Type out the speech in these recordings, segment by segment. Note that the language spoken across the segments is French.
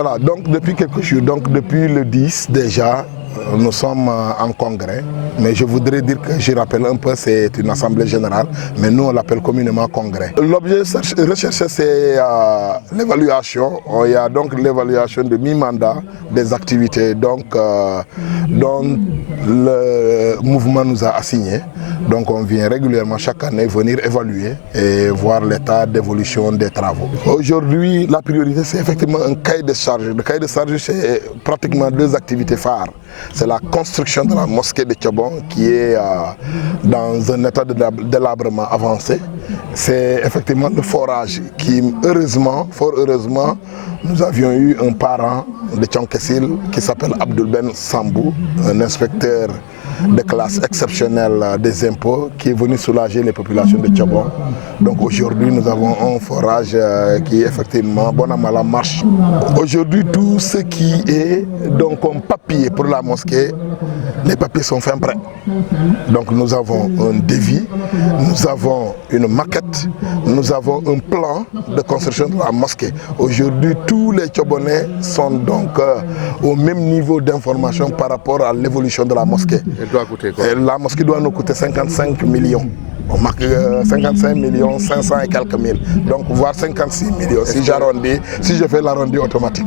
Voilà, donc depuis quelques jours, donc depuis le 10 déjà, nous sommes en congrès, mais je voudrais dire que je rappelle un peu, c'est une assemblée générale, mais nous on l'appelle communément congrès. L'objet recherché c'est l'évaluation, il y a donc l'évaluation de mi-mandat des activités dont le mouvement nous a assigné. Donc on vient régulièrement chaque année venir évaluer et voir l'état d'évolution des travaux. Aujourd'hui la priorité c'est effectivement un cahier de charge. Le cahier de charge c'est pratiquement deux activités phares. C'est la construction de la mosquée de Thiobon qui est dans un état de délabrement avancé. C'est effectivement le forage qui heureusement, fort heureusement, nous avions eu un parent de Thionkessil qui s'appelle Abdoul Ben Sambou, un inspecteur de classe exceptionnelle des impôts qui est venu soulager les populations de Thiobon. Donc aujourd'hui nous avons un forage qui effectivement bon à mal en marche. Aujourd'hui tout ce qui est donc comme papier pour la mosquée, les papiers sont fin prêts. Donc nous avons un devis, nous avons une maquette, nous avons un plan de construction de la mosquée. Aujourd'hui tous les Thiobonais sont donc au même niveau d'information par rapport à l'évolution de la mosquée. Elle doit coûter quoi? Et la mosquée doit nous coûter 55 millions. On marque 55 millions 500 et quelques mille, donc voire 56 millions si j'arrondis, si je fais l'arrondi automatique.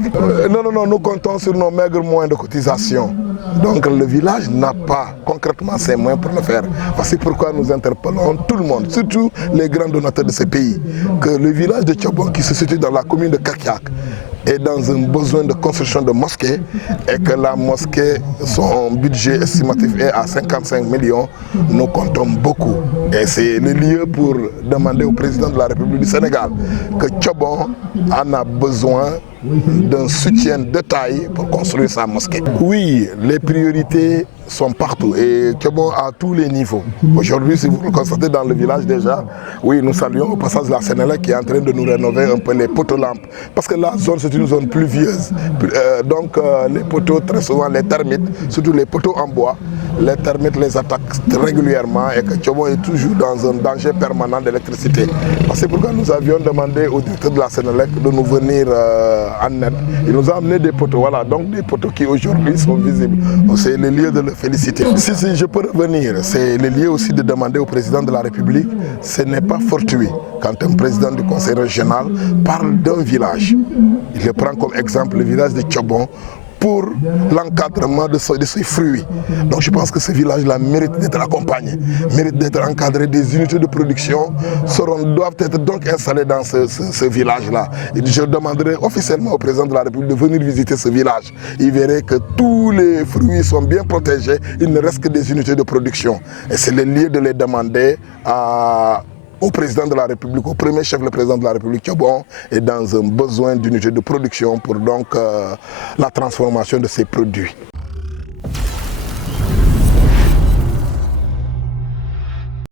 Non, nous comptons sur nos maigres moyens de cotisation. Donc le village n'a pas concrètement ces moyens pour le faire. C'est pourquoi nous interpellons tout le monde, surtout les grands donateurs de ces pays, que le village de Thiobon qui se situe dans la commune de Kakiak est dans un besoin de construction de mosquée et que la mosquée, son budget estimatif est à 55 millions, nous comptons beaucoup. Et c'est le lieu pour demander au président de la République du Sénégal que Thiobon en a besoin d'un soutien de taille pour construire sa mosquée. Oui, les priorités sont partout et Thiobon à tous les niveaux. Aujourd'hui, si vous le constatez dans le village déjà, oui, nous saluons au passage la Sénélec qui est en train de nous rénover un peu les poteaux lampes. Parce que la zone, c'est une zone pluvieuse. Donc les poteaux, très souvent les termites, surtout les poteaux en bois, les termites les attaquent régulièrement et que Thiobon est toujours dans un danger permanent d'électricité. C'est pourquoi nous avions demandé au directeur de la Sénélec de nous venir en aide. Il nous a amené des poteaux, voilà, donc des poteaux qui aujourd'hui sont visibles. C'est le lieu de le féliciter. Si je peux revenir, c'est le lieu aussi de demander au président de la République, ce n'est pas fortuit quand un président du conseil régional parle d'un village. Il le prend comme exemple le village de Thiobon pour l'encadrement de ces fruits. Donc je pense que ce village-là mérite d'être accompagné, mérite d'être encadré. Des unités de production doivent être donc installées dans ce village-là. Je demanderai officiellement au président de la République de venir visiter ce village. Il verrait que tous les fruits sont bien protégés, il ne reste que des unités de production. Et c'est le lieu de les demander au président de la République, au premier chef, le président de la République, Thiobon est dans un besoin d'unité de production pour donc la transformation de ces produits.